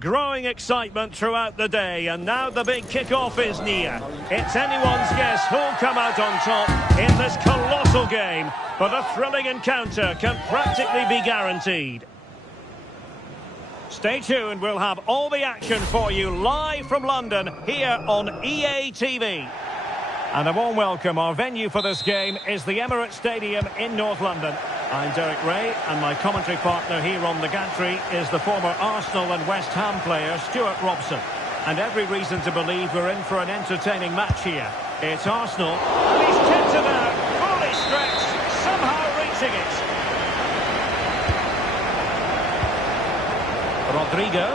Growing excitement throughout the day, and now the big kick-off is near. It's anyone's guess who'll come out on top in this colossal game, but a thrilling encounter can practically be guaranteed. Stay tuned, we'll have all the action for you live from London here on EA TV. And a warm welcome. Our venue for this game is the Emirates Stadium in North London. I'm Derek Ray, and my commentary partner here on the gantry is the former Arsenal and West Ham player Stuart Robson. And every reason to believe we're in for an entertaining match here. It's Arsenal, and he's kicked it out, fully stretched, somehow reaching it. Rodrigo.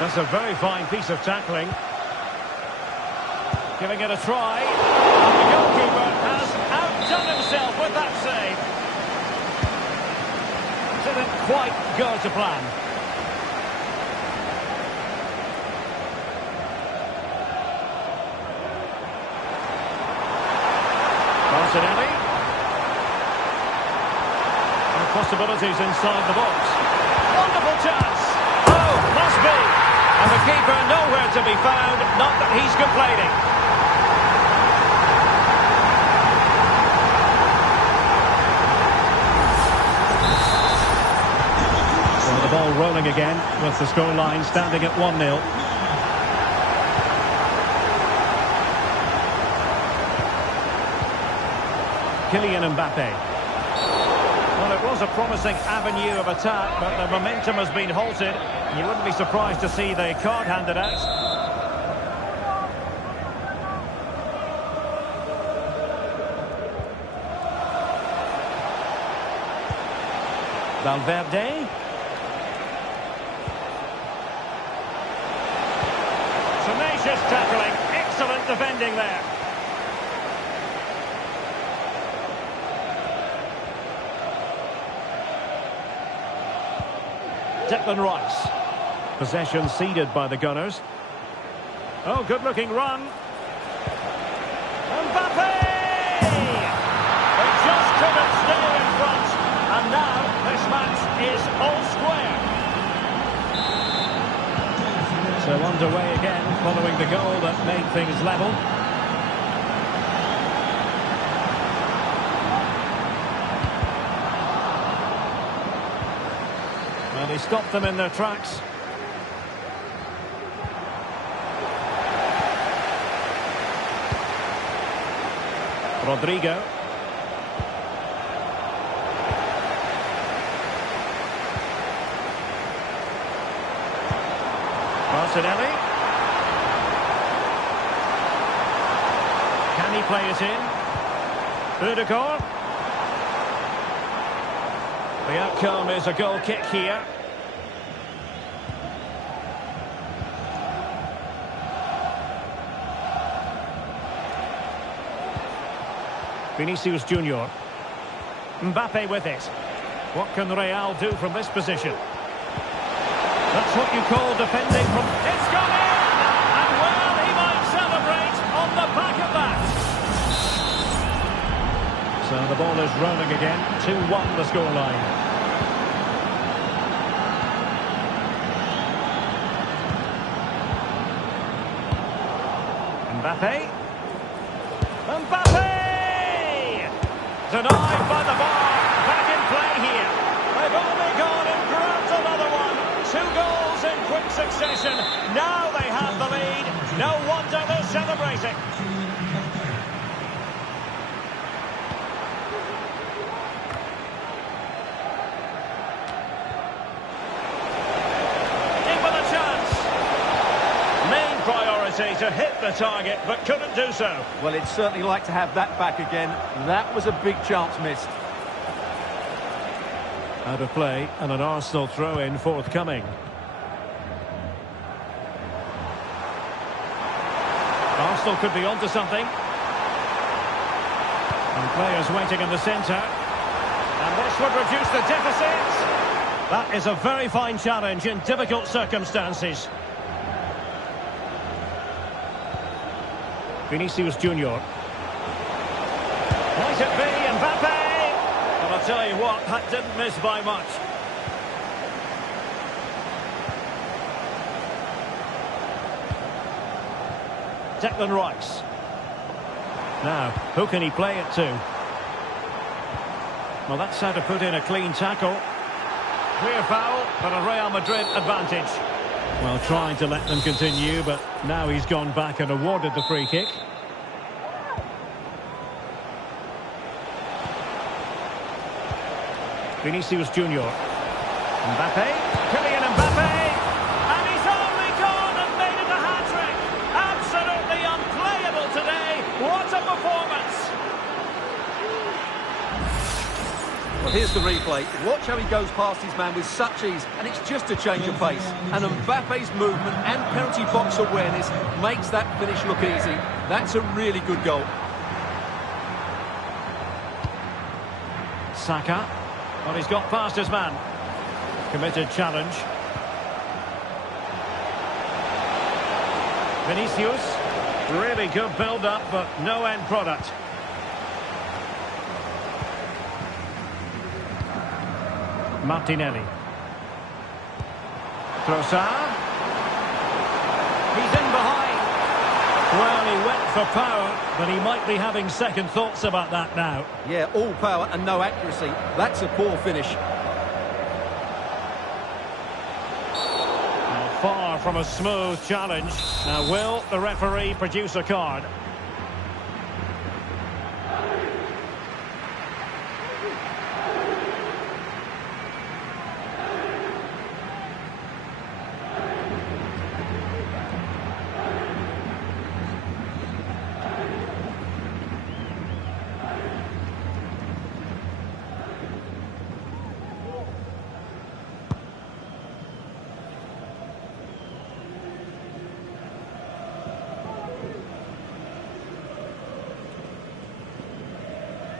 That's a very fine piece of tackling. Giving it a try. And the goalkeeper has outdone himself with that save. Didn't quite go to plan. Martinelli. And possibilities inside the box. Wonderful chance. Oh, must be. And the keeper nowhere to be found, not that he's complaining. So the ball rolling again, with the scoreline standing at 1-0. Kylian Mbappe. Well, it was a promising avenue of attack, but the momentum has been halted. You wouldn't be surprised to see the card handed out. Valverde. Tenacious tackling, excellent defending there. Declan Rice. Possession ceded by the Gunners. Oh, good-looking run. Mbappe! They just couldn't stay in front. And now this match is all square. So underway again, following the goal that made things level. Well, he stopped them in their tracks. Rodrigo. Martinelli. Can he play it in? Odegaard. The outcome is a goal kick here. Vinicius Junior. Mbappe with it. What can Real do from this position? That's what you call defending from... It's gone in! And well, he might celebrate on the back of that. So the ball is rolling again. 2-1 the scoreline. Mbappe. Mbappe! Denied by the bar. Back in play here. They've only gone and grabbed another one. 2 goals in quick succession. Now they have the lead. No wonder they're celebrating. opportunity to hit the target, but couldn't do so. Well, it'd certainly like to have that back again. That was a big chance missed. Out of play, and an Arsenal throw-in forthcoming. Arsenal could be onto something. And players waiting in the centre. And this would reduce the deficit. That is a very fine challenge in difficult circumstances. Vinicius Junior. Might it be Mbappe? But I'll tell you what, that didn't miss by much. Declan Rice. Now, who can he play it to? Well, that's how to put in a clean tackle. Clear foul, but a Real Madrid advantage. Well, trying to let them continue, but now he's gone back and awarded the free kick. Vinicius Junior. Mbappe. Kylian Mbappe. And he's only gone and made it a hat-trick. Absolutely unplayable today. What a performance. Well, here's the replay. Watch how he goes past his man with such ease, and it's just a change of pace. And Mbappe's movement and penalty box awareness makes that finish look easy. That's a really good goal. Saka. Well, he's got past his man. Committed challenge. Vinicius. Really good build-up, but no end product. Martinelli. Trossard. He's in behind. Well, he went for power, but he might be having second thoughts about that now. Yeah, all power and no accuracy. That's a poor finish. Now, far from a smooth challenge. Now, will the referee produce a card?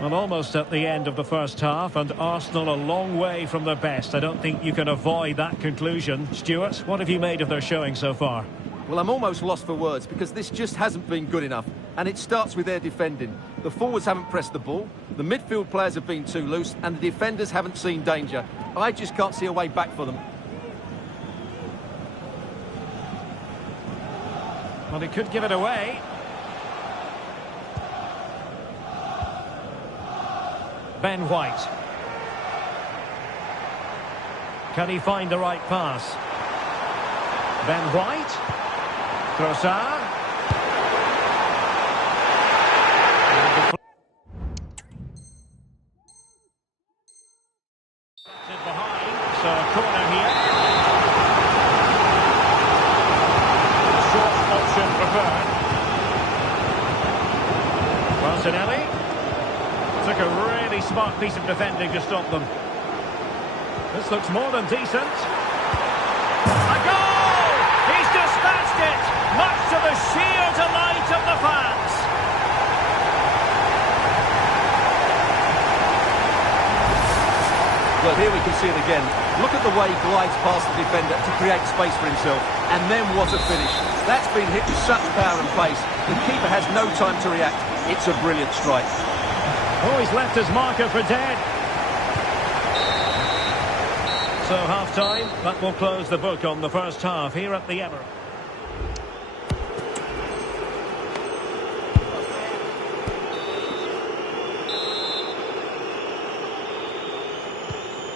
Well, almost at the end of the first half, and Arsenal a long way from their best. I don't think you can avoid that conclusion. Stuart, what have you made of their showing so far? Well, I'm almost lost for words because this just hasn't been good enough. And it starts with their defending. The forwards haven't pressed the ball, the midfield players have been too loose, and the defenders haven't seen danger. I just can't see a way back for them. Well, he could give it away. Ben White. Can he find the right pass? Ben White. Trossard. Behind, so a corner here. Short option preferred. Martinelli. Took a really smart piece of defending to stop them. This looks more than decent. A goal! He's dispatched it, much to the sheer delight of the fans. Well, here we can see it again. Look at the way he glides past the defender to create space for himself. And then what a finish. That's been hit with such power and pace. The keeper has no time to react. It's a brilliant strike. Oh, he's left his marker for dead. So, half-time, that will close the book on the first half here at the Emirates.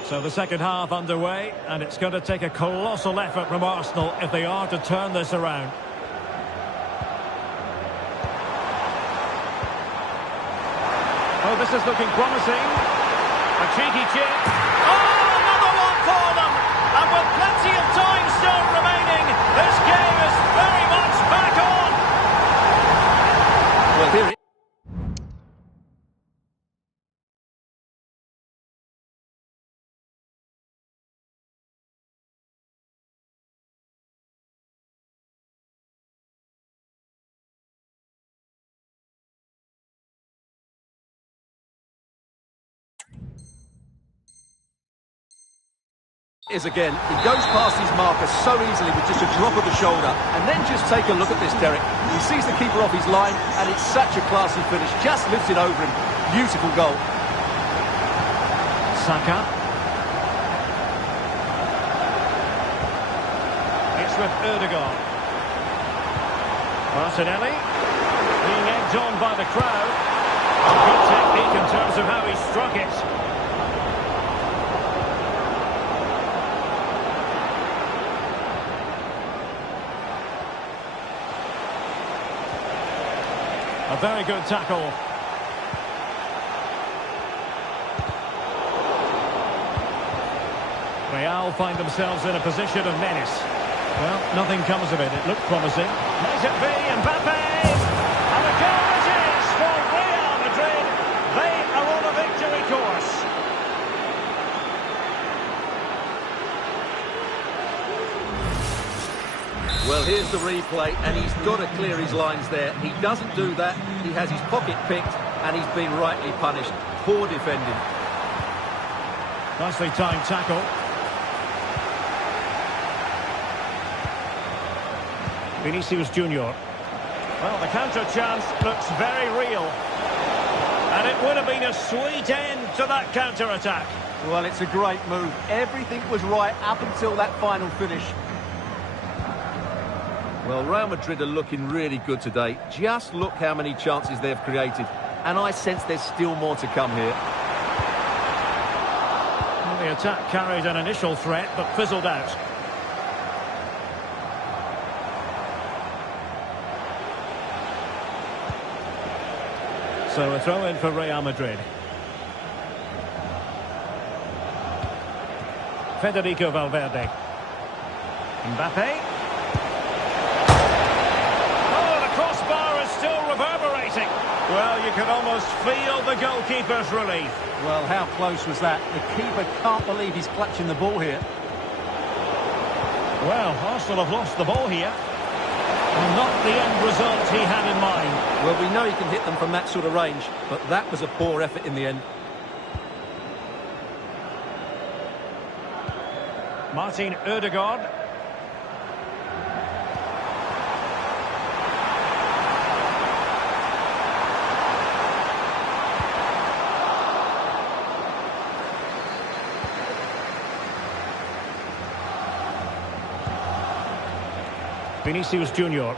So the second half underway, and it's going to take a colossal effort from Arsenal if they are to turn this around. Oh, this is looking promising. A cheeky chip. Oh, another one for them! And with plenty of time still remaining, this game is very much back on. Is again, he goes past his marker so easily with just a drop of the shoulder. And then just take a look at this, Derek. He sees the keeper off his line, and it's such a classy finish. Just lifts it over him. Beautiful goal. Saka. It's with Ødegaard. Martinelli. Being egged on by the crowd. Good technique in terms of how he struck it. A very good tackle. Real find themselves in a position of menace. Well, nothing comes of it. It looked promising. Might it be Mbappe? And the goal it is for Real Madrid. They are on a victory course. Well, here's the replay, and he's got to clear his lines there. He doesn't do that. He has his pocket picked, and he's been rightly punished. Poor defending. Nicely timed tackle. Vinicius Junior. Well, the counter chance looks very real. And it would have been a sweet end to that counter-attack. Well, it's a great move. Everything was right up until that final finish. Well, Real Madrid are looking really good today. Just look how many chances they've created. And I sense there's still more to come here. Well, the attack carried an initial threat, but fizzled out. So a throw in for Real Madrid. Federico Valverde. Mbappe. Reverberating. Well, you can almost feel the goalkeeper's relief. Well, how close was that? The keeper can't believe he's clutching the ball here. Well, Arsenal have lost the ball here. And not the end result he had in mind. Well, we know he can hit them from that sort of range, but that was a poor effort in the end. Martin Ødegaard. Vinicius Junior.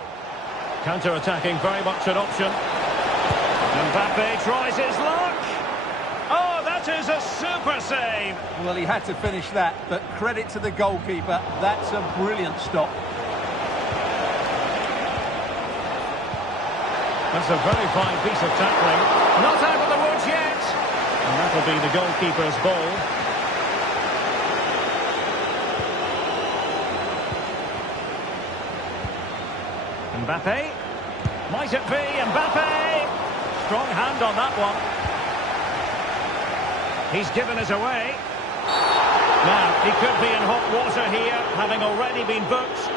Counter-attacking, very much an option. Mbappe tries his luck. Oh, that is a super save. Well, he had to finish that, but credit to the goalkeeper. That's a brilliant stop. That's a very fine piece of tackling. Not out of the woods yet. And that'll be the goalkeeper's goal. Mbappe. Might it be Mbappe? Strong hand on that one. He's given us away. Now, he could be in hot water here, having already been booked.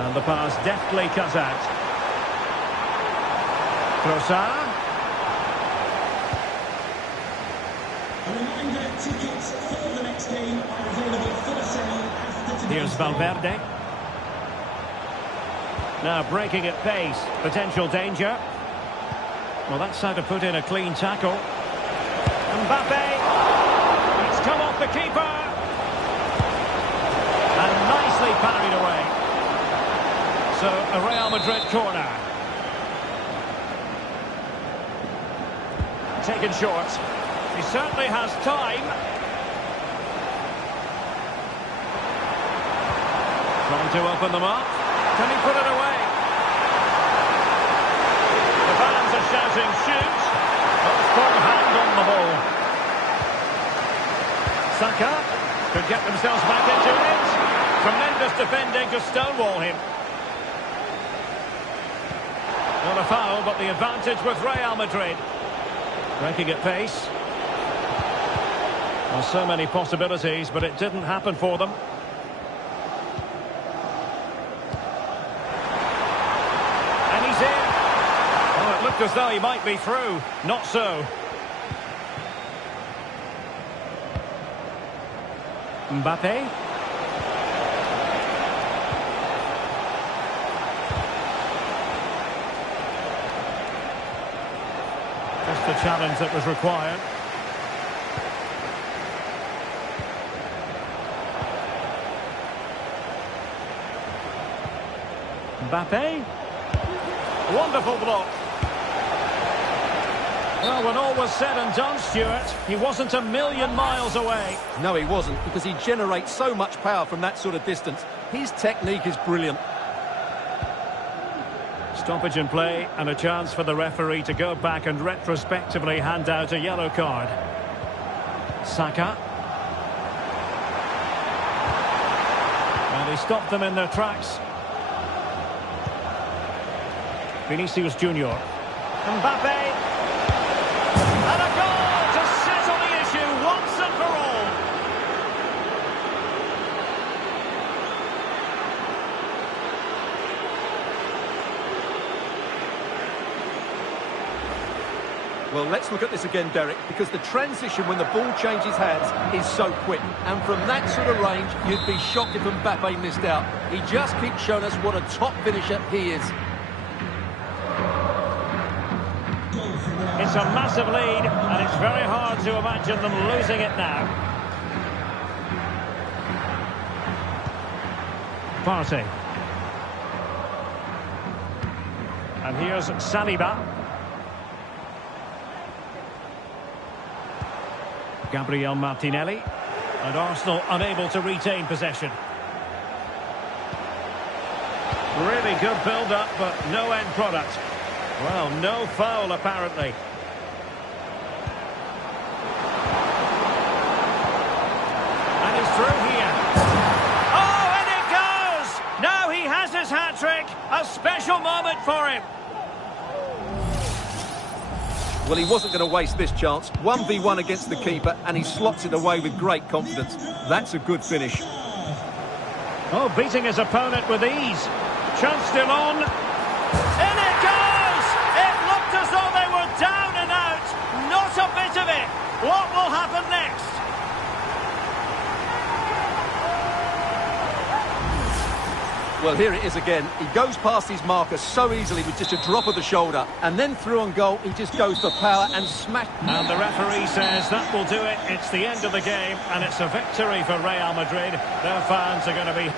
And the pass deftly cut out. Trossard. A reminder, tickets for the next game are available for sale after today's Here's Valverde. Now breaking at pace. Potential danger. Well, that's how to put in a clean tackle. Mbappe. It's come off the keeper. And nicely parried away. So, a Real Madrid corner. Taken short. He certainly has time. Trying to open them up. Can he put it away? The fans are shouting, shoot. A strong hand on the ball. Saka. Could get themselves back into it. Tremendous defending to stonewall him. Not a foul, but the advantage with Real Madrid. Breaking at pace. Well, so many possibilities, but it didn't happen for them. And he's in. Oh, it looked as though he might be through. Not so. Mbappe. Just the challenge that was required. Mbappe. Wonderful block. Well, when all was said and done, Stuart, he wasn't a million miles away. No, he wasn't, because he generates so much power from that sort of distance. His technique is brilliant. Stoppage in play and a chance for the referee to go back and retrospectively hand out a yellow card. Saka. And he stopped them in their tracks. Vinicius Junior. Mbappe. And a goal to settle the issue once and for all. Well, let's look at this again, Derek, because the transition when the ball changes hands is so quick. And from that sort of range, you'd be shocked if Mbappe missed out. He just keeps showing us what a top finisher he is. It's a massive lead, and it's very hard to imagine them losing it now. Partey. And here's Saliba. Gabriel Martinelli. And Arsenal unable to retain possession. Really good build-up, but no end product. Well, no foul apparently. And he's through here. Oh, and it goes! Now he has his hat-trick. A special moment for him. Well, he wasn't going to waste this chance. 1v1 against the keeper, and he slots it away with great confidence. That's a good finish. Oh, beating his opponent with ease. Chance still on. In it goes! It looked as though they were down and out. Not a bit of it. What will happen next? Well, here it is again. He goes past his marker so easily with just a drop of the shoulder. And then through on goal, he just goes for power and smash. And the referee says that will do it. It's the end of the game, and it's a victory for Real Madrid. Their fans are going to be...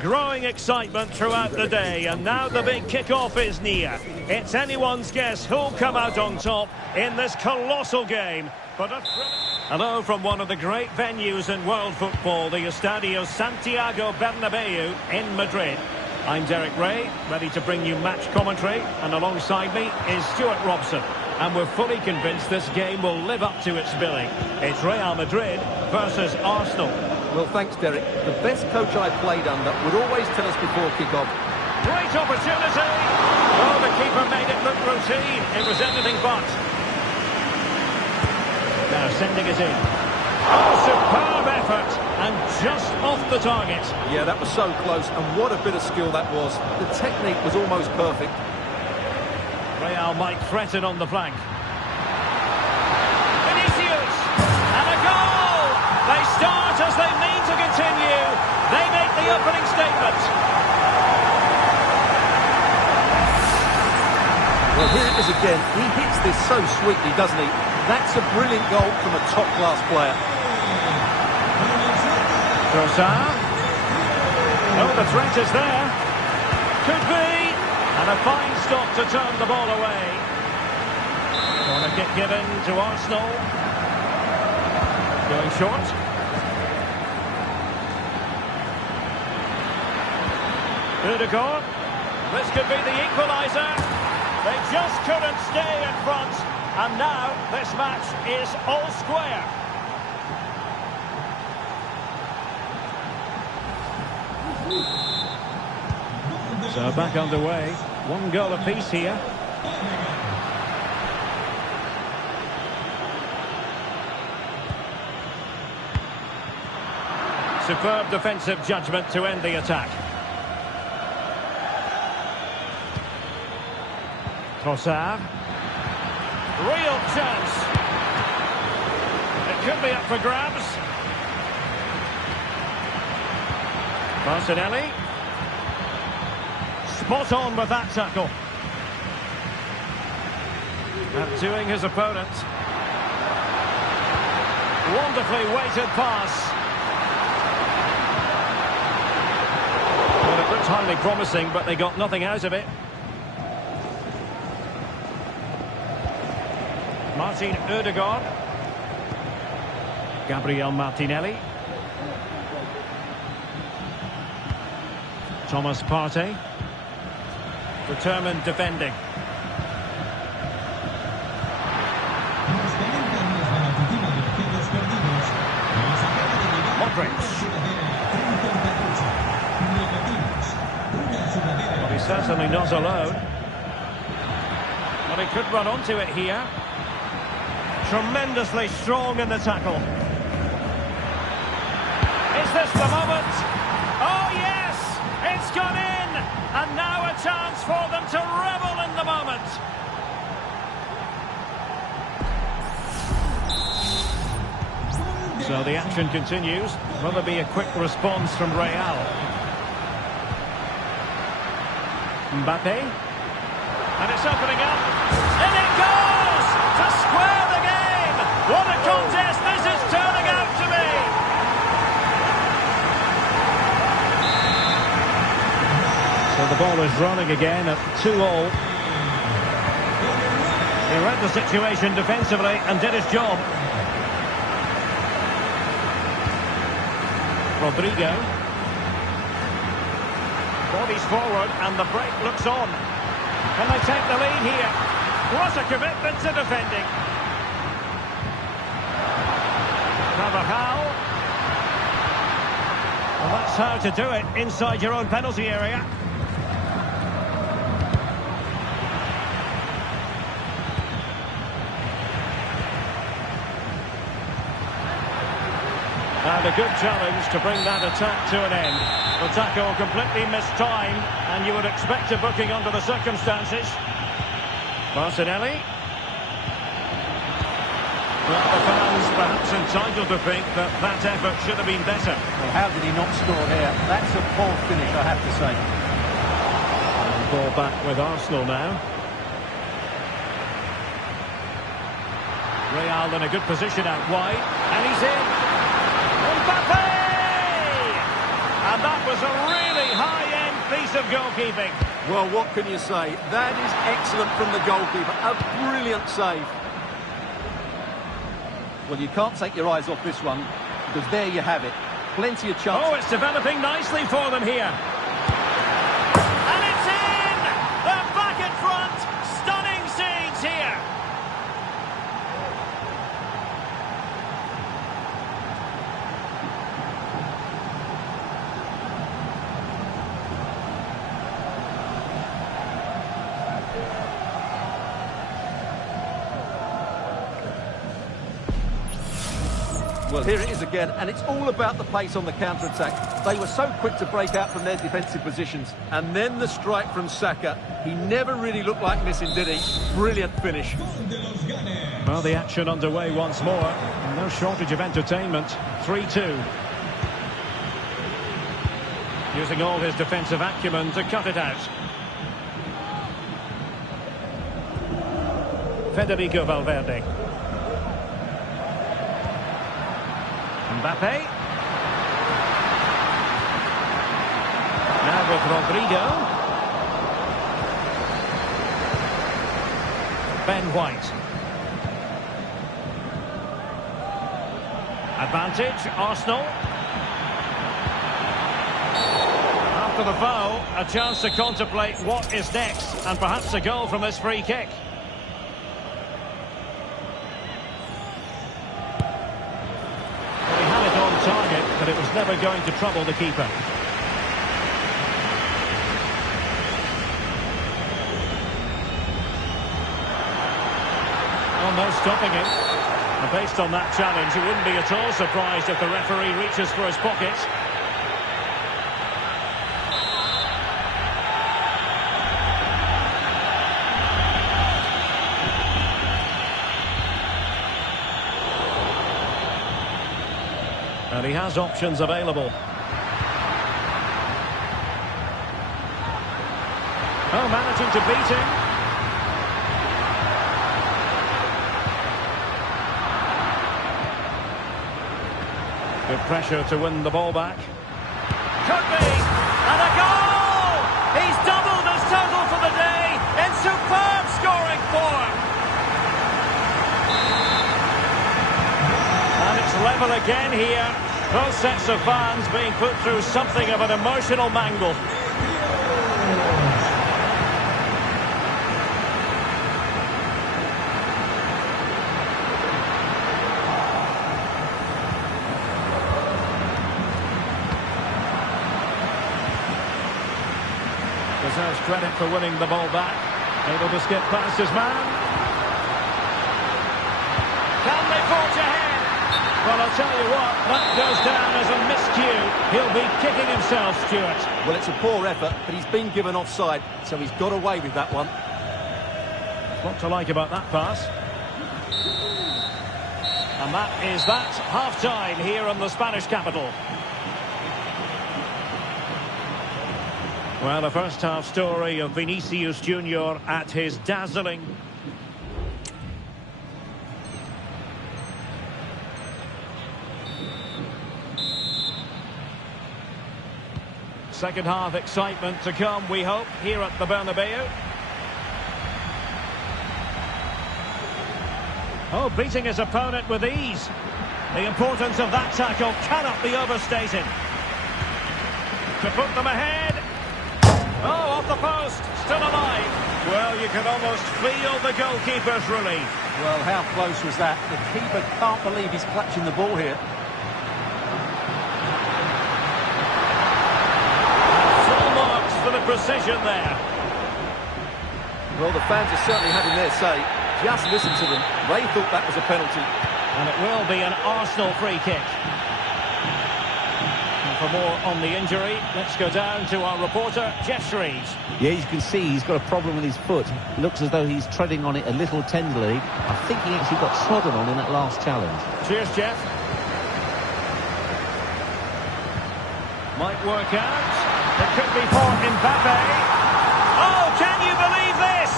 Growing excitement throughout the day, and now the big kick-off is near. It's anyone's guess who'll come out on top in this colossal game. But hello from one of the great venues in world football, the Estadio Santiago Bernabeu in Madrid. I'm Derek Ray, ready to bring you match commentary, and alongside me is Stuart Robson. And we're fully convinced this game will live up to its billing. It's Real Madrid versus Arsenal. Well, thanks, Derek. The best coach I played under would always tell us before kick-off. Great opportunity! Oh, the keeper made it look routine. It was anything but. Now sending it in. Oh, superb effort! And just off the target. Yeah, that was so close, and what a bit of skill that was. The technique was almost perfect. Real might threaten on the flank. Vinicius! And a goal! They start as they mean to continue. They make the opening statement. Well, here it is again. He hits this so sweetly, doesn't he? That's a brilliant goal from a top-class player. Trossard. Oh, the threat is there. Could be. And a fine stop to turn the ball away. Corner kick given to Arsenal. Going short. Ødegaard. This could be the equaliser. They just couldn't stay in front. And now this match is all square. So back underway. One goal apiece here. Superb defensive judgment to end the attack. Trossard. Real chance. It could be up for grabs. Martinelli. Spot on with that tackle. Outdoing his opponent. Wonderfully weighted pass. Well, it looked highly promising, but they got nothing out of it. Martin Ødegaard. Gabriel Martinelli. Thomas Partey. Determined defending. Modric. Well, he's certainly not alone. Well, he could run onto it here. Tremendously strong in the tackle. Is this the moment? Oh yes! It's gone in! And now a chance for them to revel in the moment. So the action continues. Will there be a quick response from Real? Mbappe. And it's opening up. In it goes! To square the game! What a contest this is turning out to be! So the ball is running again at 2-all. He read the situation defensively and did his job. Rodrigo. Bodies forward and the break looks on. Can they take the lead here? What a commitment to defending. Carvajal. Well, that's how to do it inside your own penalty area. And a good challenge to bring that attack to an end. The tackle completely mistimed, and you would expect a booking under the circumstances. Martinelli. Well, the fans perhaps entitled to think that that effort should have been better. Well, how did he not score there? That's a poor finish, I have to say. And ball back with Arsenal now. Real in a good position out wide, and he's in. Mbappe! And that was a really high-end piece of goalkeeping. Well, what can you say? That is excellent from the goalkeeper. A brilliant save. Well, you can't take your eyes off this one, because there you have it. Plenty of chance. Oh, it's developing nicely for them here. And it's in! They're back in front. Stunning scenes here. Well, here it is again, and it's all about the pace on the counter-attack. They were so quick to break out from their defensive positions. And then the strike from Saka. He never really looked like missing, did he? Brilliant finish. Well, the action underway once more. No shortage of entertainment. 3-2. Using all his defensive acumen to cut it out. Federico Valverde. Mbappe. Now with Rodrigo. Ben White. Advantage, Arsenal. After the foul, a chance to contemplate what is next, and perhaps a goal from this free kick. Well, he had it on target, but it was never going to trouble the keeper. Oh, no stopping him. And based on that challenge, you wouldn't be at all surprised if the referee reaches for his pocket. And he has options available. Oh, managing to beat him. Good pressure to win the ball back. Could be! And a goal! He's doubled his total for the day in superb scoring form. And it's level again here. Both sets of fans being put through something of an emotional mangle. Deserves credit for winning the ball back. Able to skip past his man. Can they forge ahead? Well, I'll tell you what, that goes down as a miscue. He'll be kicking himself, Stuart. Well, it's a poor effort, but he's been given offside, so he's got away with that one. What to like about that pass? And that is that. Half-time here in the Spanish capital. Well, a first-half story of Vinicius Junior at his dazzling. Second half excitement to come, we hope, here at the Bernabeu. Oh, beating his opponent with ease. The importance of that tackle cannot be overstated. To put them ahead. Oh, off the post, still alive. Well, you can almost feel the goalkeeper's relief. Well, how close was that? The keeper can't believe he's clutching the ball here. Full marks for the precision there. Well, the fans are certainly having their say. Just listen to them. They thought that was a penalty. And it will be an Arsenal free kick. For more on the injury, let's go down to our reporter, Jeff Shreves. Yeah, you can see he's got a problem with his foot. It looks as though he's treading on it a little tenderly. I think he actually got trodden on in that last challenge. Cheers, Jeff. Might work out. It could be for Mbappe. Oh, can you believe this?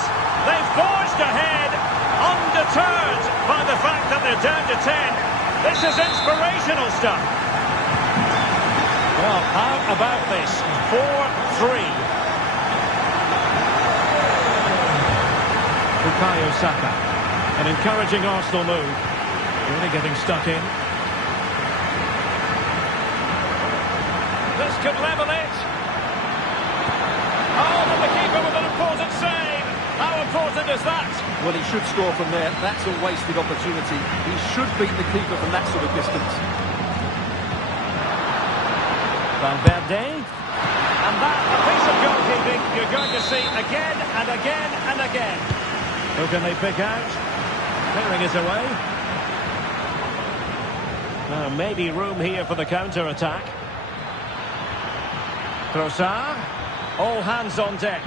They've forged ahead, undeterred by the fact that they're down to 10. This is inspirational stuff. Well, how about this? 4-3. Bukayo Saka. An encouraging Arsenal move. Really getting stuck in. This could level it. Oh, but the keeper with an important save. How important is that? Well, he should score from there. That's a wasted opportunity. He should beat the keeper from that sort of distance. Valverde. And that, a piece of goalkeeping you're going to see again and again and again. Who can they pick out? Clearing it away. Maybe room here for the counter-attack. Trossard. All hands on deck.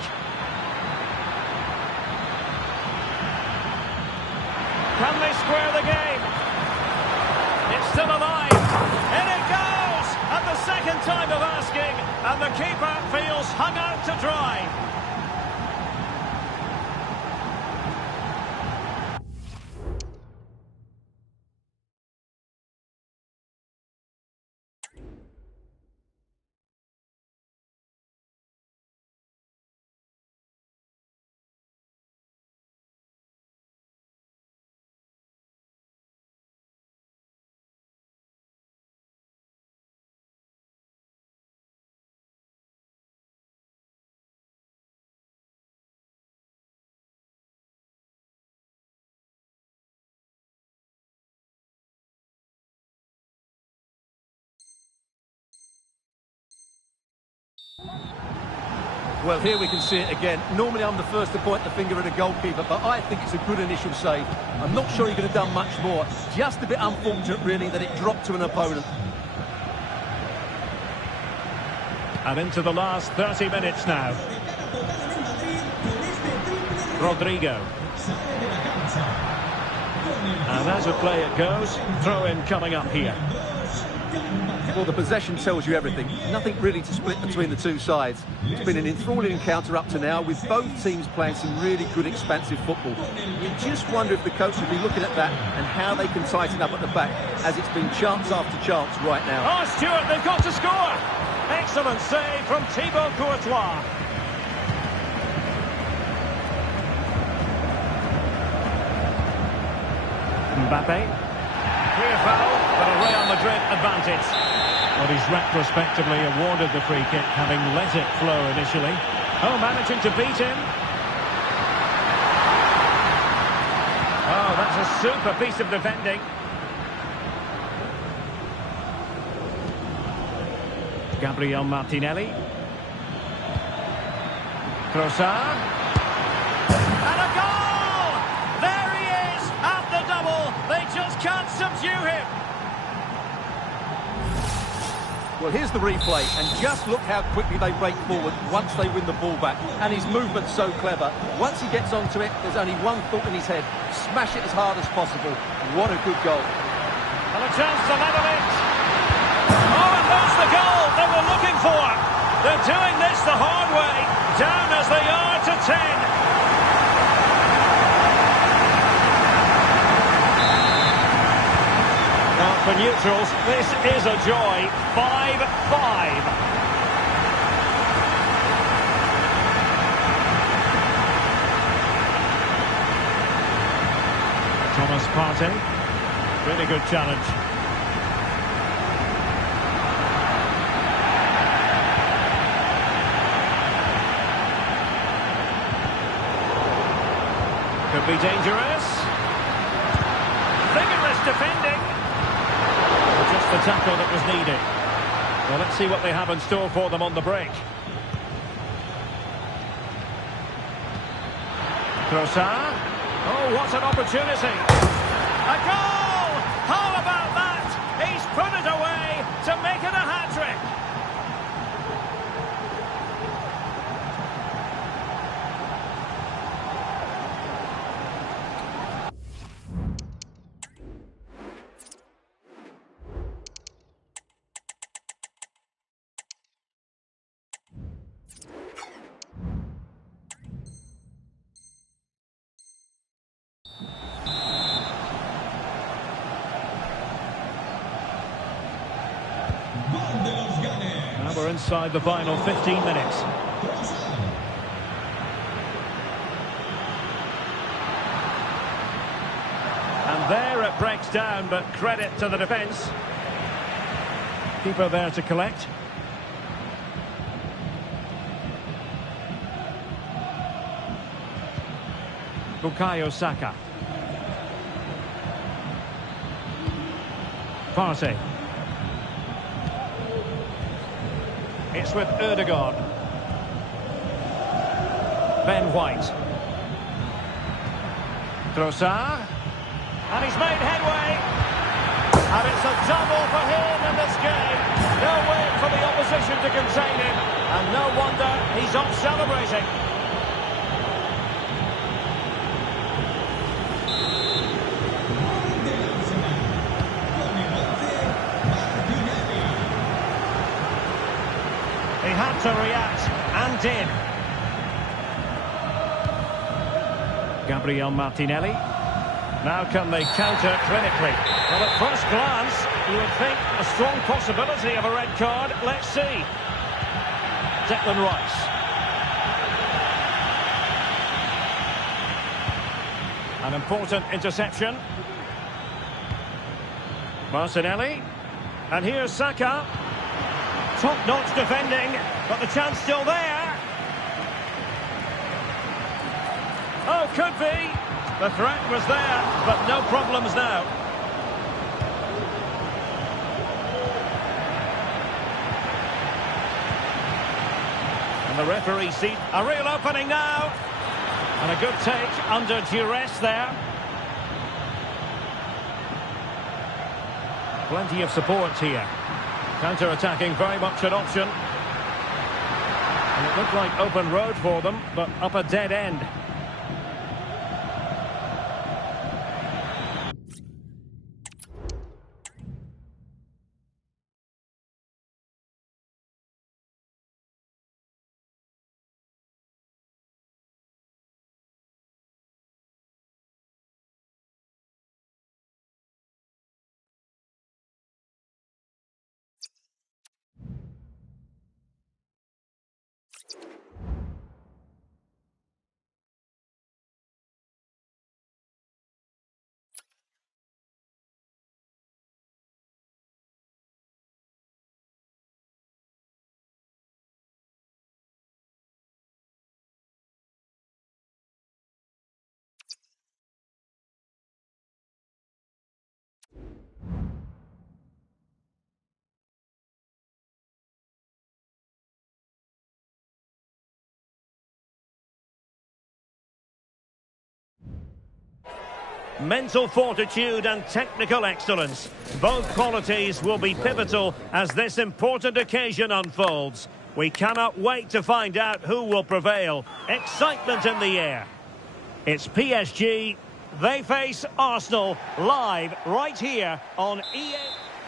Can they square the game? It's still alive. In it goes! At the second time of asking, and the keeper feels hung out to dry. Well, here we can see it again. Normally I'm the first to point the finger at a goalkeeper, but I think it's a good initial save. I'm not sure he could have done much more. Just a bit unfortunate, really, that it dropped to an opponent. And into the last 30 minutes now. Rodrigo. And as a play it goes, throw-in coming up here. Well, the possession tells you everything. Nothing really to split between the two sides. It's been an enthralling encounter up to now, with both teams playing some really good expansive football. You just wonder if the coach will be looking at that and how they can tighten up at the back, as it's been chance after chance right now. Oh, Stuart, they've got to score! Excellent save from Thibaut Courtois. Mbappe. Clear foul, but a Real Madrid advantage. Well, he's retrospectively awarded the free kick, having let it flow initially. Oh, managing to beat him. Oh, that's a super piece of defending. Gabriel Martinelli. Trossard. And a goal! There he is at the double. They just can't subdue him. Well, here's the replay, and just look how quickly they break forward once they win the ball back. And his movement's so clever. Once he gets onto it, there's only one thought in his head. Smash it as hard as possible. What a good goal. And a chance to level it. Oh, and there's the goal they were looking for. They're doing this the hard way. Down as they are to 10. Now, for neutrals, this is a joy. 5-5. Thomas Partey. Really good challenge. Could be dangerous. Vigorous defending. Just the tackle that was needed. Well, let's see what they have in store for them on the break. Trossard. Oh, what an opportunity. A goal! How about that? He's put it away to make it a hat-trick. Now we're inside the final 15 minutes. And there it breaks down, but credit to the defence. Keeper there to collect. Bukayo Saka. Partey. It's with Ødegaard. Ben White. Trossard. And he's made headway. And it's a double for him in this game. No way for the opposition to contain him. And no wonder he's off celebrating. He had to react, and did. Gabriel Martinelli. Now can they counter clinically? Well, at first glance, you would think a strong possibility of a red card. Let's see. Declan Rice. An important interception. Martinelli. And here's Saka. Top-notch defending, but the chance still there. Oh, could be. The threat was there, but no problems now. the referee seat. A real opening now. And a good take under duress there. Plenty of support here. Counter-attacking, very much an option. And it looked like open road for them, but up a dead end. Mental fortitude and technical excellence. Both qualities will be pivotal as this important occasion unfolds. We cannot wait to find out who will prevail. Excitement in the air. It's PSG. They face Arsenal live right here on EA.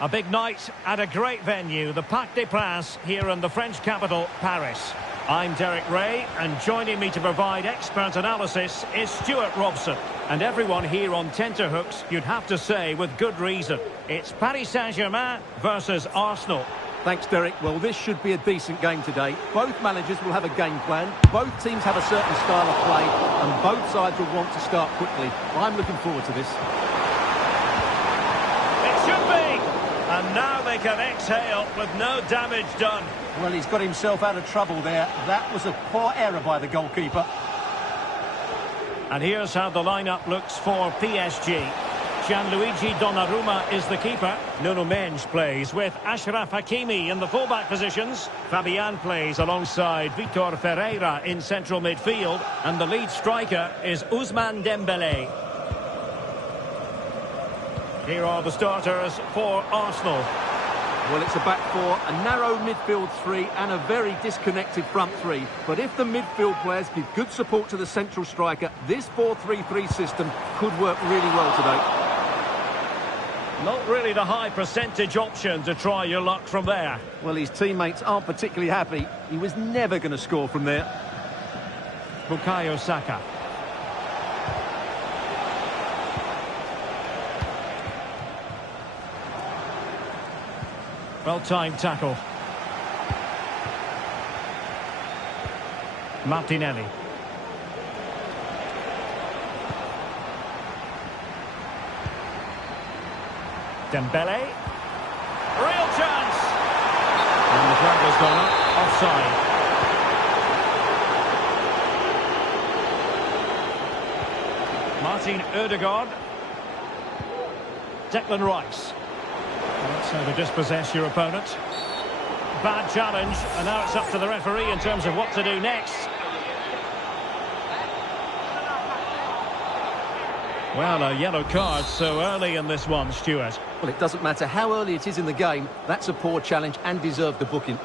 A big night at a great venue, the Parc des Princes, here in the French capital, Paris. I'm Derek Ray, and joining me to provide expert analysis is Stuart Robson. And everyone here on tenterhooks, you'd have to say with good reason. It's Paris Saint-Germain versus Arsenal. Thanks, Derek. Well, this should be a decent game today. Both managers will have a game plan. Both teams have a certain style of play, and both sides will want to start quickly. I'm looking forward to this. It should be! And now they can exhale with no damage done. Well, he's got himself out of trouble there. That was a poor error by the goalkeeper. And here's how the lineup looks for PSG. Gianluigi Donnarumma is the keeper. Nuno Mendes plays with Achraf Hakimi in the fullback positions. Fabian plays alongside Vitor Ferreira in central midfield. And the lead striker is Ousmane Dembélé. Here are the starters for Arsenal. Well, it's a back four, a narrow midfield three and a very disconnected front three. But if the midfield players give good support to the central striker, this 4-3-3 system could work really well today. Not really the high percentage option to try your luck from there. Well, his teammates aren't particularly happy. He was never going to score from there. Bukayo Saka. Well-timed tackle. Martinelli. Dembele. Real chance! And the flag has gone up. Offside. Martin Ødegaard. Declan Rice. That's how to dispossess your opponent. Bad challenge, and now it's up to the referee in terms of what to do next. Well, a yellow card so early in this one, Stuart. Well, it doesn't matter how early it is in the game. That's a poor challenge and deserved the booking.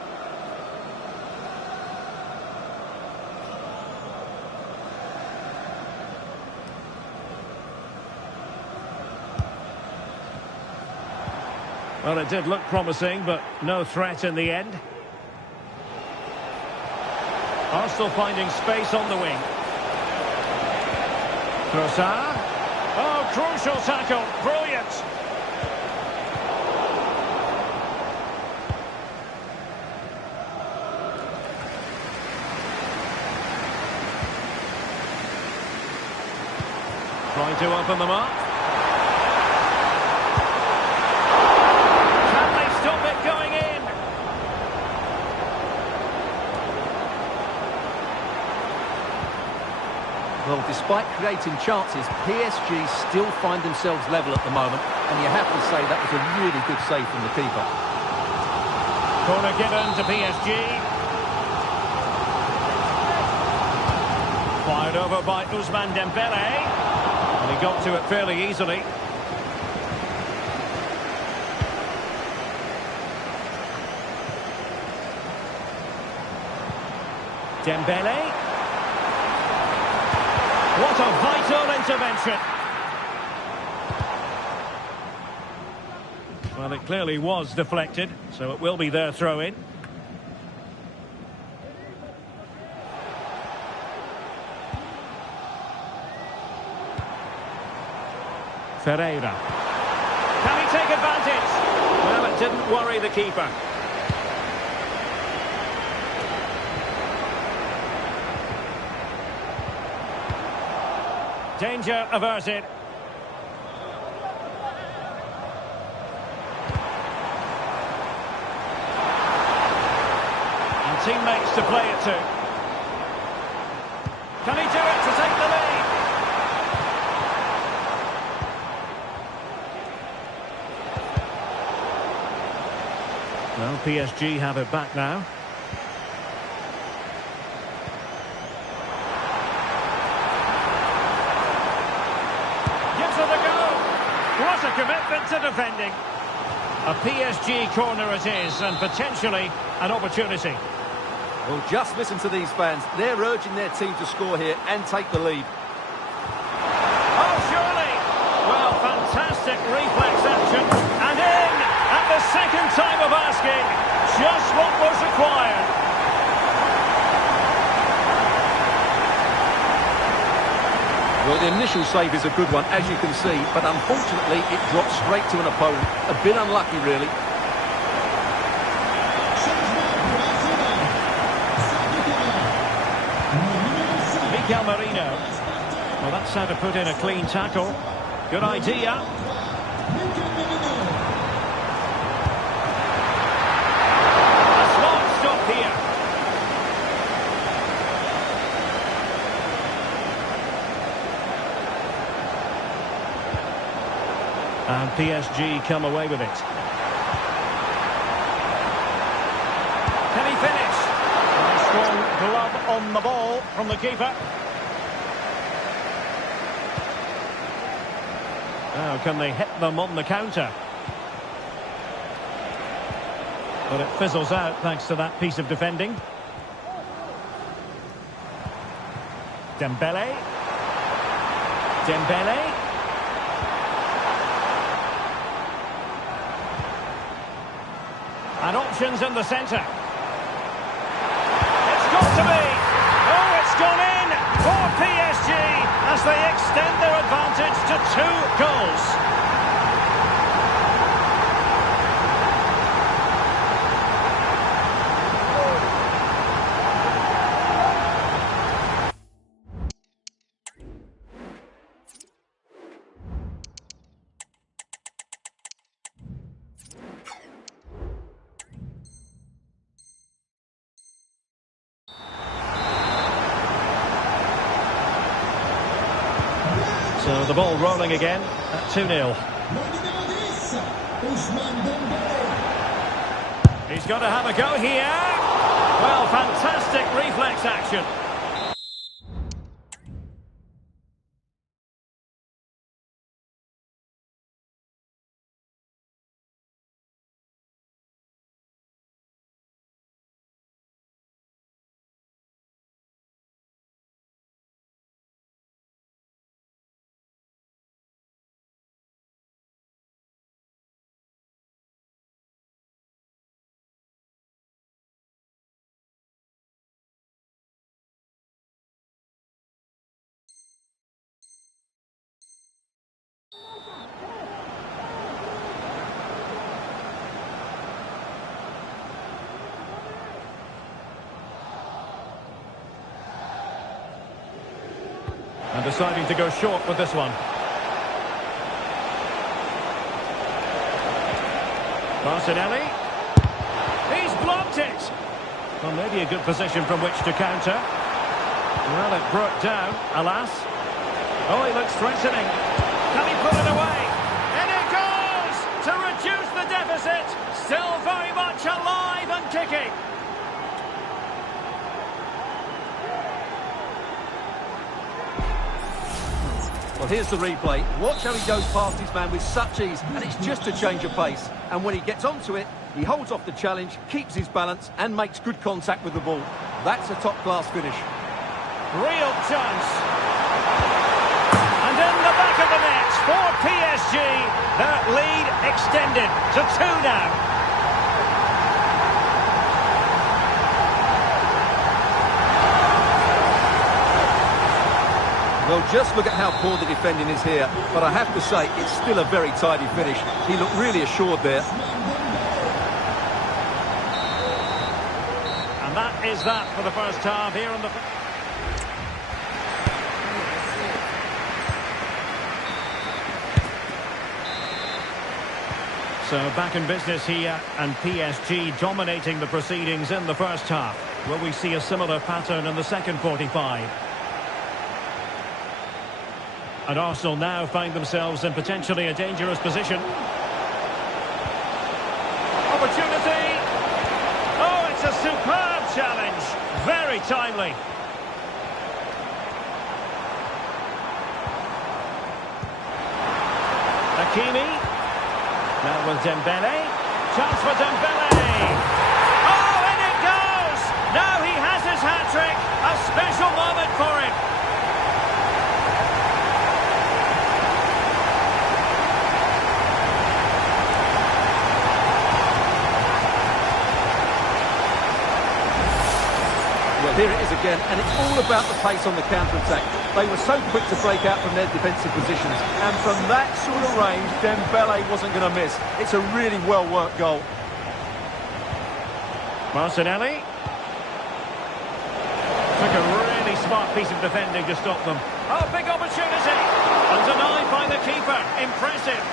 Well, it did look promising, but no threat in the end. Arsenal finding space on the wing. Trossard. Oh, crucial tackle. Brilliant. Trying to open them up. Can they stop it going in? Well, despite creating chances, PSG still find themselves level at the moment, and you have to say that was a really good save from the keeper. Corner given to PSG. Fired over by Ousmane Dembele. And he got to it fairly easily. Dembele. What a vital intervention. Well, it clearly was deflected, so it will be their throw-in. Ferreira. Can he take advantage? Well, it didn't worry the keeper. Danger averted. And teammates to play it to. Can he do it to take the lead? Well, PSG have it back now. Gives it a go. What a commitment to defending. A PSG corner it is, and potentially an opportunity. Well, just listen to these fans. They're urging their team to score here and take the lead. Oh, surely. Well, fantastic reflex action. And in at the second time of asking. Just what was required. Well, the initial save is a good one, as you can see, but unfortunately it dropped straight to an opponent. A bit unlucky, really. Mikel Merino. Well, that's how to put in a clean tackle. Good idea. A smart stop here. And PSG come away with it. Can he finish? A strong glove on the ball from the keeper. Now, can they hit them on the counter? But it fizzles out thanks to that piece of defending. Dembele. Dembele. And options in the centre. It's got to be. Oh, it's gone in for PSG as they extend their advantage to 2 goals. So the ball rolling again at 2-0. He's got to have a go here. Well, fantastic reflex action. And deciding to go short with this one. Martinelli. He's blocked it. Well, maybe a good position from which to counter. Well, it broke down, alas. Oh, he looks threatening. Can he put it away? And it goes to reduce the deficit. Still very much alive and kicking. Well, here's the replay. Watch how he goes past his man with such ease, and it's just a change of pace. And when he gets onto it, he holds off the challenge, keeps his balance, and makes good contact with the ball. That's a top-class finish. Real chance. And in the back of the net for PSG. Their lead extended to 2 now. Well, just look at how poor the defending is here. But I have to say, it's still a very tidy finish. He looked really assured there. And that is that for the first half here on the... So back in business here, and PSG dominating the proceedings in the first half. Will we see a similar pattern in the second 45? And Arsenal now find themselves in potentially a dangerous position. Opportunity! Oh, it's a superb challenge. Very timely. Hakimi. Now with Dembele. Chance for Dembele. Oh, in it goes! Now he has his hat-trick. A special moment for him. Here it is again, and it's all about the pace on the counter-attack. They were so quick to break out from their defensive positions, and from that sort of range, Dembele wasn't going to miss. It's a really well-worked goal. Martinelli. Took a really smart piece of defending to stop them. Oh, big opportunity! And denied by the keeper. Impressive.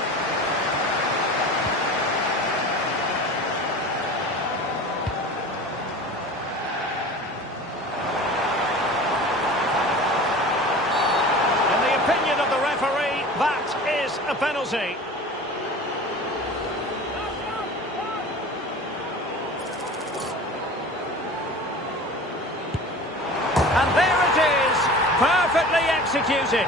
That is a penalty. And there it is, perfectly executed.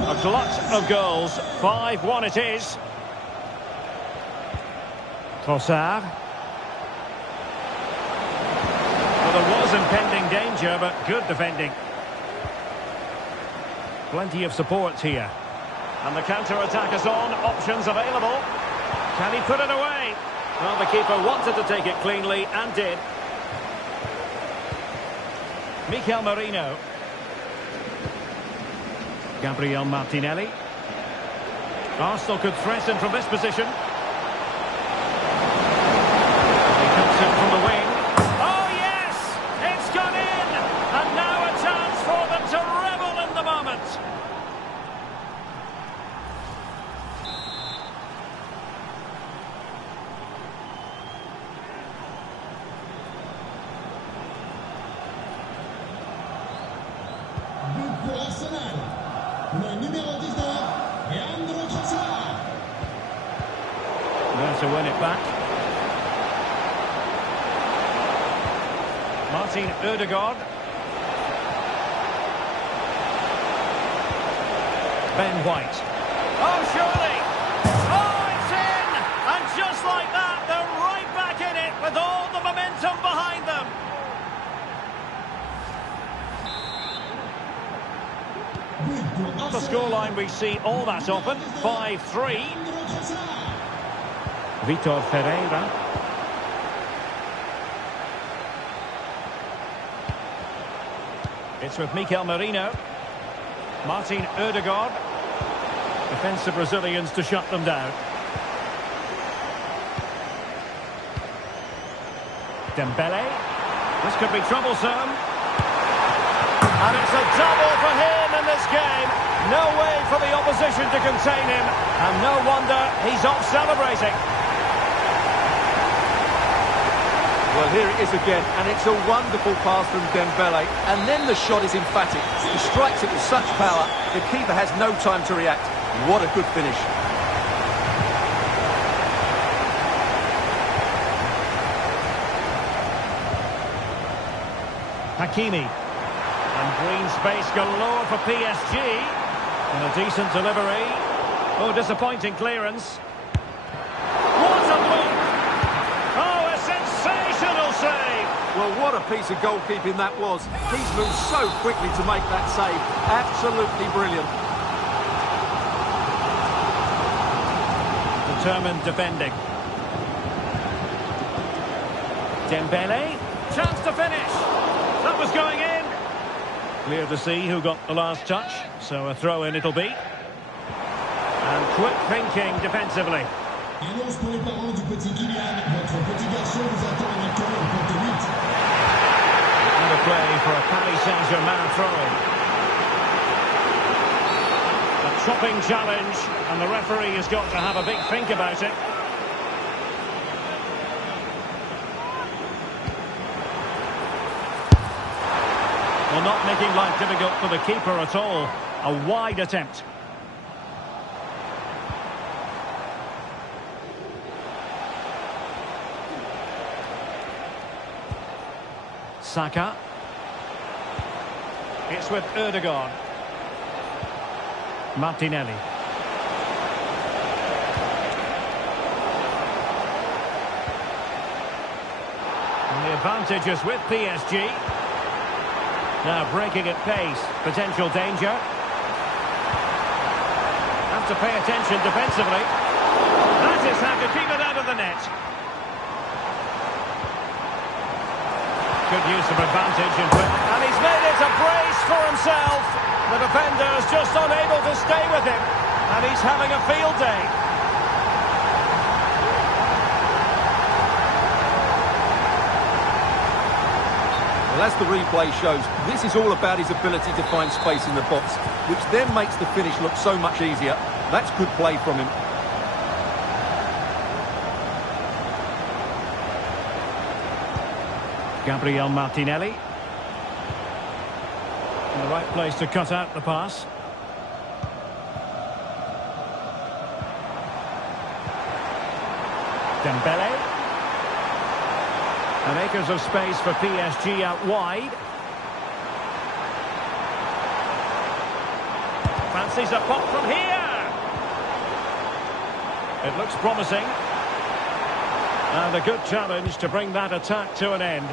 A glut of goals, 5-1 it is. Trossard. Well, there was impending danger, but good defending. Plenty of support here. And the counter-attack is on, options available. Can he put it away? Well, the keeper wanted to take it cleanly, and did. Mikel Merino. Gabriel Martinelli. Arsenal could threaten from this position. He cuts it from the wing. Oh, yes! It's gone in! And now a chance for them to revel in the moment. There to win it back. Martin Ødegaard. Ben White. Oh, surely! Oh, it's in! And just like that, they're right back in it with all the momentum behind them. Not a scoreline we see all that often. 5-3. Vitor Ferreira. It's with Mikel Merino. Martin Ødegaard. Defensive Brazilians to shut them down. Dembele. This could be troublesome. And it's a double for him in this game. No way for the opposition to contain him. And no wonder he's off celebrating. Well, here it is again, and it's a wonderful pass from Dembele. And then the shot is emphatic. He strikes it with such power, the keeper has no time to react. What a good finish. Hakimi. And green space galore for PSG. And a decent delivery. Oh, disappointing clearance. What a block! Oh, a sensational save! Well, what a piece of goalkeeping that was. He's moved so quickly to make that save. Absolutely brilliant. Determined defending. Dembele. Chance to finish. That was going in. Clear to see who got the last touch. So a throw-in it'll be. And quick thinking defensively. Annonce pour les parents du petit Kylian. Votre petit garçon vous attend à l'école au porte 8. And a play for a Paris Saint-Germain throw-in. A chopping challenge, and the referee has got to have a big think about it. Well, not making life difficult for the keeper at all. A wide attempt. Saka. It's with Ødegaard. Martinelli. And the advantage is with PSG. Now breaking at pace. Potential danger. Have to pay attention defensively. That is how to keep it out of the net. Good use of advantage. And he's made it a brace for himself. The defender's just unable to stay with him. And he's having a field day. Well, as the replay shows, this is all about his ability to find space in the box, which then makes the finish look so much easier. That's good play from him. Gabriel Martinelli. In the right place to cut out the pass. Dembele. And acres of space for PSG out wide. Fancies a pop from here. It looks promising. And a good challenge to bring that attack to an end.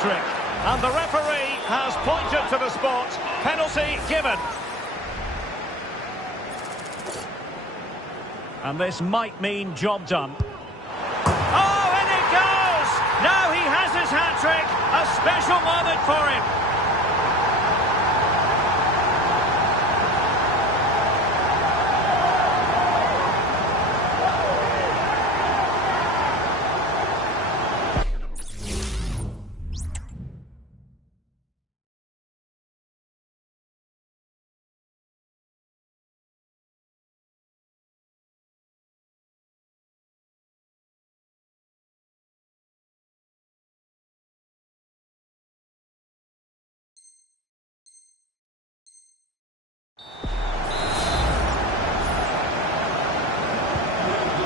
Trick. And the referee has pointed to the spot. Penalty given. And this might mean job done. Oh, in it goes! Now he has his hat-trick. A special moment for him.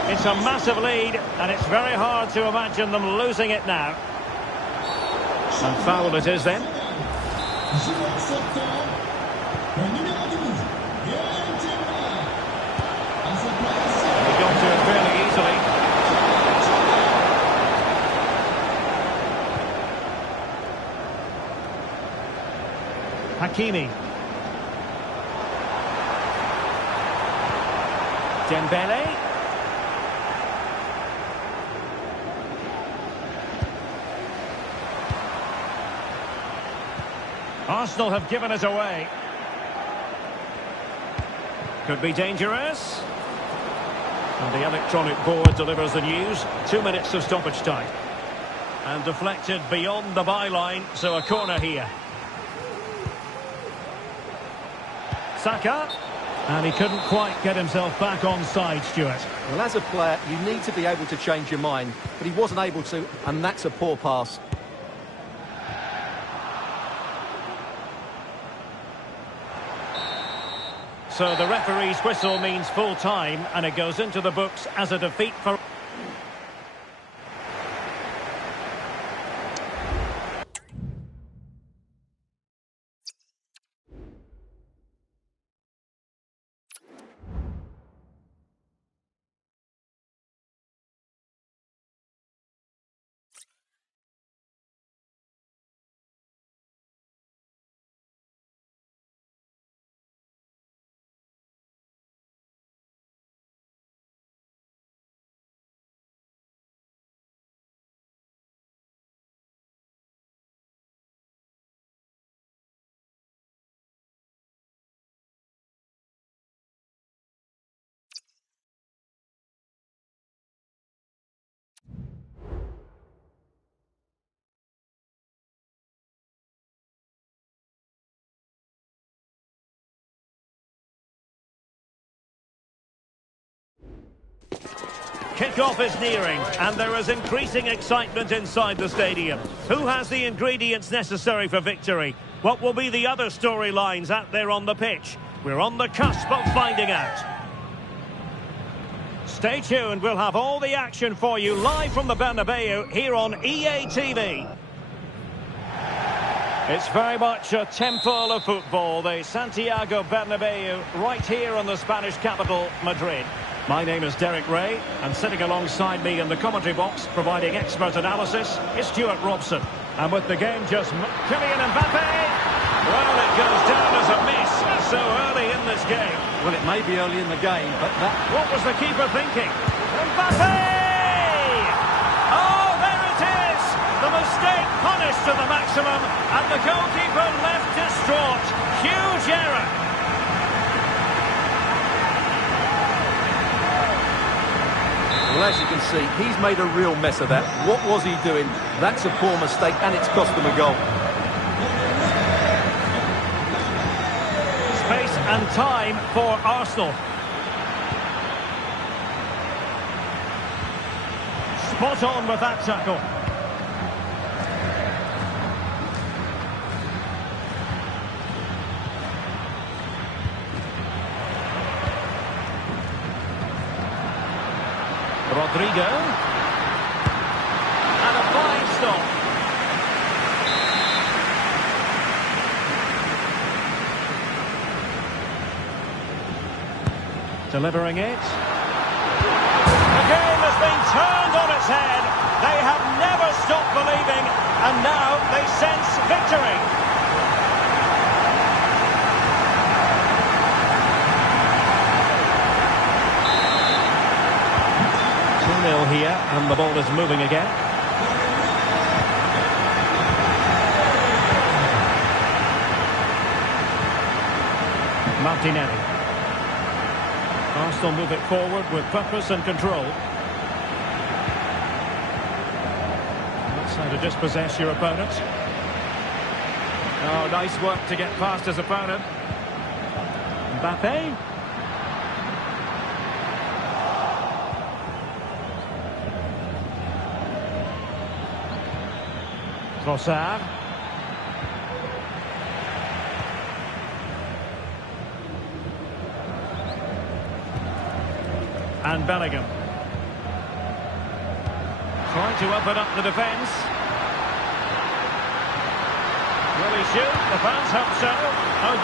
It's a massive lead, and it's very hard to imagine them losing it now. And foul it is then. He got to it fairly easily. Hakimi. Dembele. Arsenal have given it away. Could be dangerous. And the electronic board delivers the news. 2 minutes of stoppage time. And deflected beyond the byline, so a corner here. Saka. And he couldn't quite get himself back on side, Stuart. Well, as a player, you need to be able to change your mind, but he wasn't able to, and that's a poor pass. So the referee's whistle means full time, and it goes into the books as a defeat for... Kick-off is nearing, and there is increasing excitement inside the stadium. Who has the ingredients necessary for victory? What will be the other storylines out there on the pitch? We're on the cusp of finding out. Stay tuned, we'll have all the action for you live from the Bernabeu here on EA TV. It's very much a temple of football, the Santiago Bernabeu, right here in the Spanish capital, Madrid. My name is Derek Ray, and sitting alongside me in the commentary box, providing expert analysis, is Stuart Robson. And with the game just... Kylian Mbappe! Well, it goes down as a miss so early in this game. Well, it may be early in the game, but that... What was the keeper thinking? Mbappe! Oh, there it is! The mistake punished to the maximum, and the goalkeeper left distraught. Huge error. Well, as you can see, he's made a real mess of that. What was he doing? That's a poor mistake, and it's cost them a goal. Space and time for Arsenal. Spot on with that tackle. Rodrigo. And a fine stop. Delivering it. The game has been turned on its head. They have never stopped believing, and now they sense victory. 2-0 here, and the ball is moving again. Martinelli. Arsenal move it forward with purpose and control. That's how to dispossess your opponent. Oh, nice work to get past his opponent. Mbappe. Trossard. And Bellingham. Trying to open up the defence. Will he shoot? The fans hope so. Oh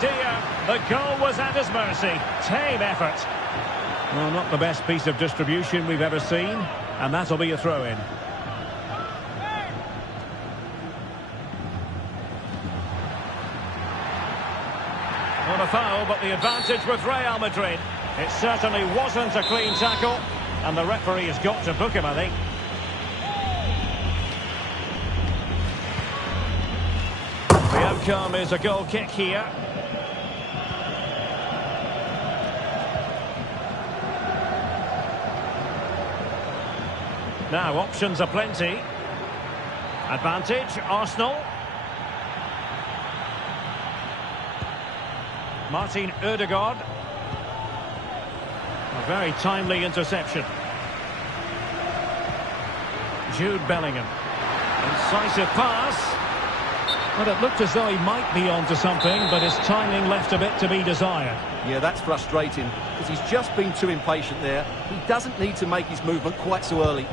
dear, the goal was at his mercy. Tame effort. Well, not the best piece of distribution we've ever seen, and that'll be a throw-in. Not a foul, but the advantage with Real Madrid. It certainly wasn't a clean tackle, and the referee has got to book him, I think. The outcome is a goal kick here. Now, options are plenty. Advantage, Arsenal. Martin Ødegaard. A very timely interception. Jude Bellingham. Incisive pass. Well, it looked as though he might be onto something, but his timing left a bit to be desired. Yeah, that's frustrating, because he's just been too impatient there. He doesn't need to make his movement quite so early.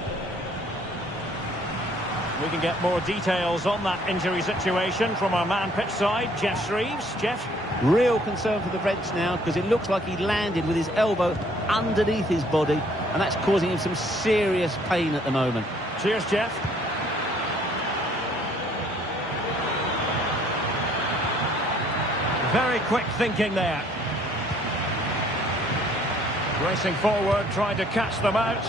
We can get more details on that injury situation from our man pitch side, Jeff Shreves. Jeff? Real concern for the Reds now, because it looks like he landed with his elbow underneath his body, and that's causing him some serious pain at the moment. Cheers, Jeff. Very quick thinking there. Racing forward, trying to catch them out.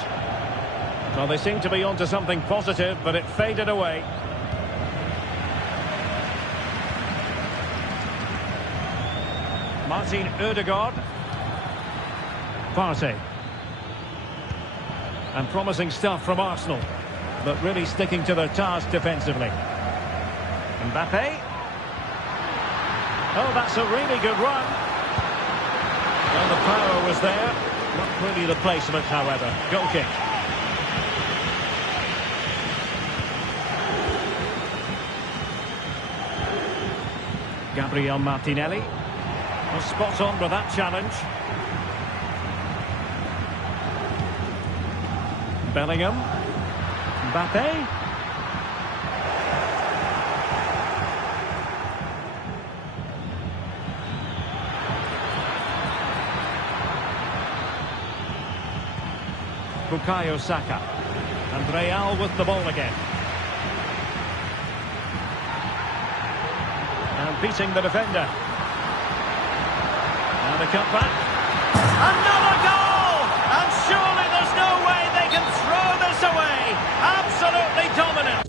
Well, they seem to be onto something positive, but it faded away. Martin Ødegaard. Partey. And promising stuff from Arsenal, but really sticking to their task defensively. Mbappe. Oh, that's a really good run. Well, the power was there. Not really the placement, however. Goal kick. Gabriel Martinelli was spot on with that challenge. Bellingham. Mbappe. Bukayo Saka. And Real with the ball again. And beating the defender. And a cutback. Another goal! And surely there's no way they can throw this away. Absolutely dominant.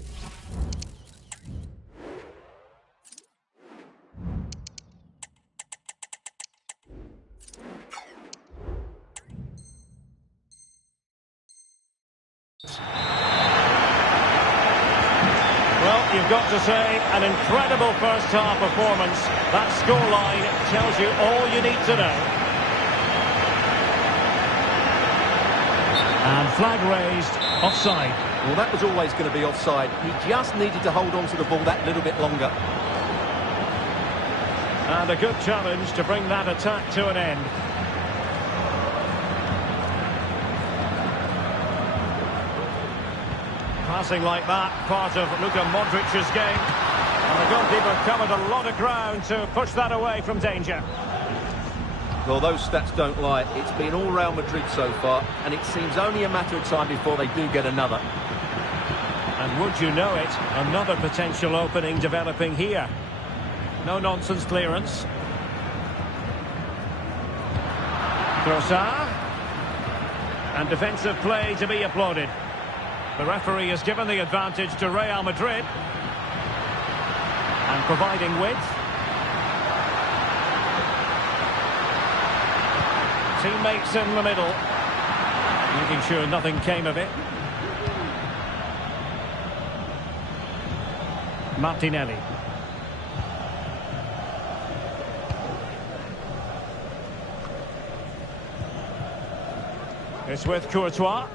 Well, you've got to say, an incredible first-half performance. That scoreline tells you all you need to know. And flag raised, offside. Well, that was always going to be offside. He just needed to hold on to the ball that little bit longer. And a good challenge to bring that attack to an end. Passing like that, part of Luka Modric's game. And the goalkeeper covered a lot of ground to push that away from danger. Well, those stats don't lie. It's been all Real Madrid so far, and it seems only a matter of time before they do get another. And would you know it, another potential opening developing here. No-nonsense clearance. Trossard. And defensive play to be applauded. The referee has given the advantage to Real Madrid. And providing width. Teammates in the middle. Making sure nothing came of it. Martinelli. It's with Courtois.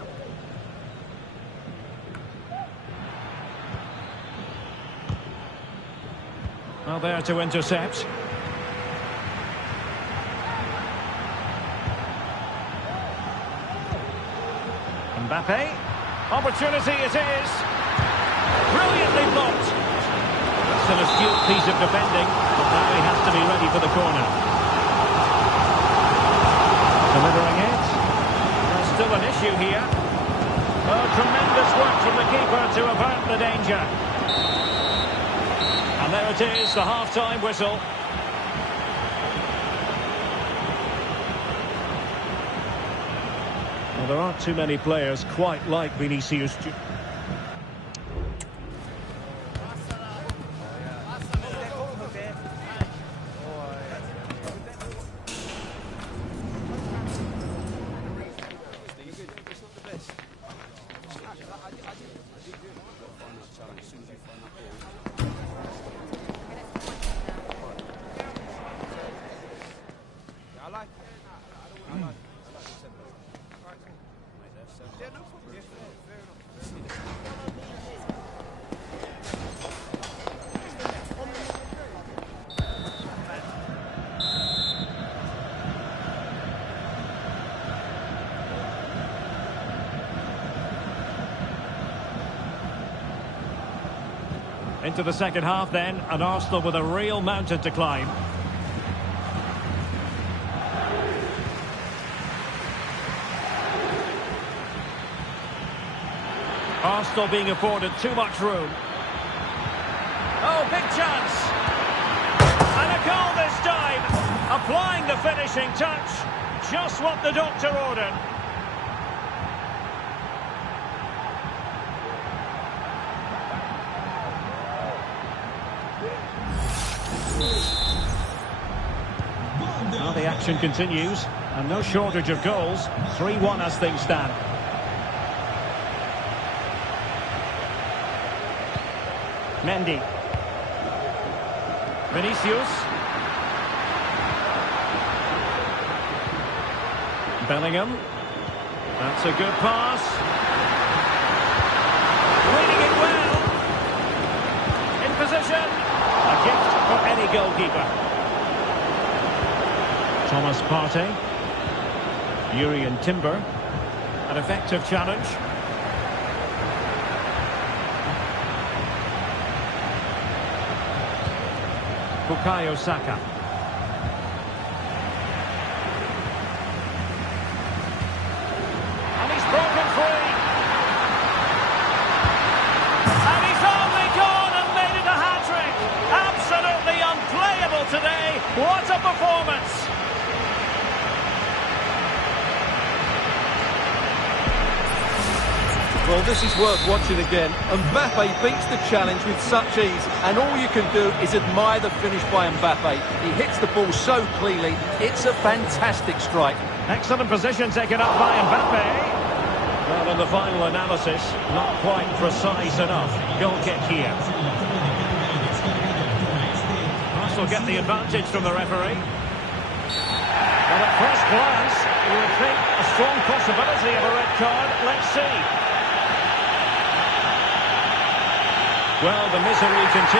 Well, there to intercept. Mbappe. Opportunity it is. Brilliantly blocked. That's an astute piece of defending, but now he has to be ready for the corner. Delivering it. There's still an issue here. Oh, tremendous work from the keeper to avert the danger. And there it is, the half-time whistle. Well, there aren't too many players quite like Vinicius. Into the second half then, and Arsenal with a real mountain to climb. Arsenal being afforded too much room. Oh, big chance! And a goal this time! Applying the finishing touch. Just what the doctor ordered. Now the action continues, and no shortage of goals. 3-1 as things stand. Mendy. Vinicius. Bellingham. That's a good pass. Reading it well. In position. A gift for any goalkeeper. Thomas Partey. Urian Timber. An effective challenge. Bukayo Saka. And he's broken free. And he's only gone and made it a hat-trick. Absolutely unplayable today. What a performance. Well, this is worth watching again. Mbappe beats the challenge with such ease, and all you can do is admire the finish by Mbappe. He hits the ball so cleanly, it's a fantastic strike. Excellent position taken up by Mbappe. Well, in the final analysis, not quite precise enough. Goal kick here. Arsenal get the advantage from the referee. Well, at first glance, you would think a strong possibility of a red card. Let's see. Well, the misery continues.